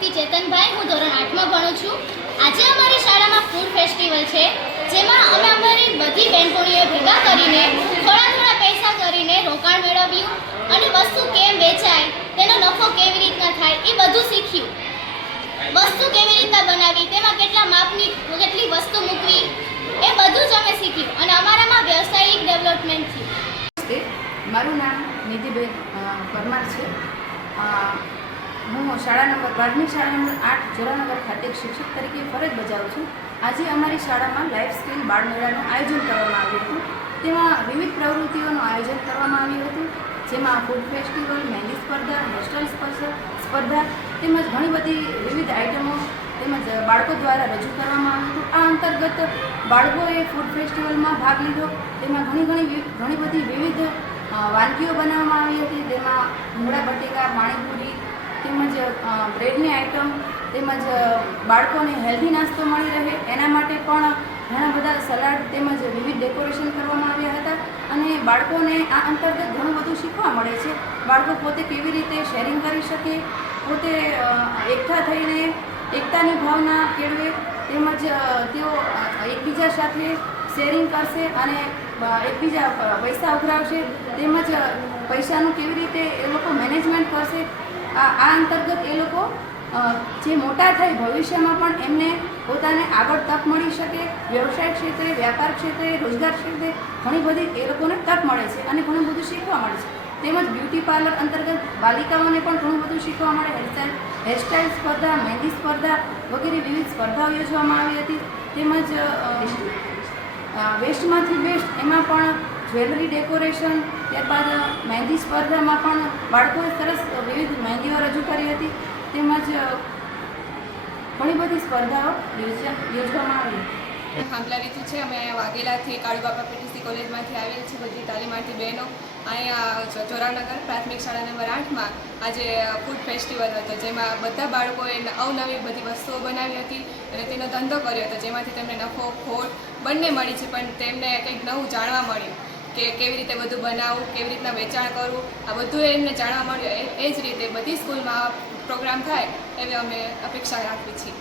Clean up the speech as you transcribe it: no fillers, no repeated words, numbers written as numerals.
ભક્તિ ચેતનભાઈ, હું ધોરણ 8માં ભણું છું। આજે અમારી શાળામાં ફૂડ ફેસ્ટિવલ છે, જેમાં અમે અમારી બધી બહેનપણીઓએ ભેગા કરીને થોડા પૈસા કરીને રોકાણ મેળવ્યું અને વસ્તુ કેમ વેચાય, તેનો નફો કેવી રીતના થાય એ બધું શીખ્યું। વસ્તુ કેવી રીતના બનાવવી, તેમાં કેટલા માપની કેટલી વસ્તુ મૂકવી, એ બધું જ અમે શીખ્યું અને અમારામાં વ્યવસાયિક ડેવલપમેન્ટ થયું। મારું નામ નિધિબેન પરમાર છે। હું પ્રાથમિક શાળા નંબર 8 જોરાનગર ખાતે શિક્ષક તરીકે ફરજ બજાવું છું। આજે અમારી શાળામાં લાઈફ સ્કિલ બાળમેળાનું આયોજન કરવામાં આવ્યું હતું। તેમાં વિવિધ પ્રવૃત્તિઓનું આયોજન કરવામાં આવ્યું હતું, જેમાં ફૂડ ફેસ્ટિવલ, મહેંદી સ્પર્ધા, હેરસ્ટાઇલ સ્પર્ધા તેમજ ઘણી બધી વિવિધ આઇટમો તેમજ બાળકો દ્વારા રજૂ કરવામાં આવ્યું હતું। આ અંતર્ગત બાળકોએ ફૂડ ફેસ્ટિવલમાં ભાગ લીધો। તેમાં ઘણી બધી વિવિધ વાનગીઓ બનાવવામાં આવી હતી, તેમાં ભૂંગળા બટેકા, પાણીપુરી તેમજ બ્રેડની આઇટમ તેમજ બાળકોને હેલ્ધી નાસ્તો મળી રહે એના માટે પણ ઘણા બધા સલાડ તેમજ વિવિધ ડેકોરેશન કરવામાં આવ્યા હતા અને બાળકોને આ અંતર્ગત ઘણું બધું શીખવા મળે છે। બાળકો પોતે કેવી રીતે શેરિંગ કરી શકે, પોતે એકઠા થઈને એકતાની ભાવના કેળવે તેમજ તેઓ એકબીજા સાથે શેરિંગ કરશે અને એકબીજા પૈસા ઉઘરાવશે તેમજ પૈસાનું કેવી રીતે એ લોકો મેનેજમેન્ટ કરશે। આ અંતર્ગત એ લોકો જે મોટા થાય ભવિષ્યમાં પણ એમને પોતાને આગળ તક મળી શકે, વ્યવસાય ક્ષેત્રે, વ્યાપાર ક્ષેત્રે, રોજગાર ક્ષેત્રે ઘણી બધી એ લોકોને તક મળે છે અને ઘણું બધું શીખવા મળે છે। તેમજ બ્યુટી પાર્લર અંતર્ગત બાલિકાઓને પણ ઘણું બધું શીખવા મળે। હેરસ્ટાઇલ સ્પર્ધા, મહેંદી સ્પર્ધા વગેરે વિવિધ સ્પર્ધાઓ યોજવામાં આવી હતી। તેમજ વેસ્ટમાંથી બેસ્ટ એમાં પણ જ્વેલરી ડેકોરેશન, ત્યારબાદ મહેંદી સ્પર્ધામાં પણ બાળકોએ સરસ વિવિધ મહેંદીઓ રજૂ કરી હતી તેમજ ઘણી બધી સ્પર્ધાઓ યોજવામાં આવી। હાંભલા રીતુ છે, અમે અહીંયા વાઘેલાથી કાળુબાપા પીટીસી કોલેજમાંથી આવેલ છે, બધી તાલીમાર્થી બહેનો અહીંયા જોરાનગર પ્રાથમિક શાળા નંબર 8માં આજે ફૂડ ફેસ્ટિવલ હતો, જેમાં બધા બાળકોએ અવનવી બધી વસ્તુઓ બનાવી હતી અને તેનો ધંધો કર્યો હતો, જેમાંથી તેમને નફો ખોટ બંને મળી છે, પણ તેમને કંઈક નવું જાણવા મળ્યું કે કેવી રીતે બધું બનાવવું, કેવી રીતના વેચાણ કરવું, આ બધું એમને જાણવા મળ્યું। એ જ રીતે બધી સ્કૂલમાં પ્રોગ્રામ થાય એવી અમે અપેક્ષા રાખીએ છીએ।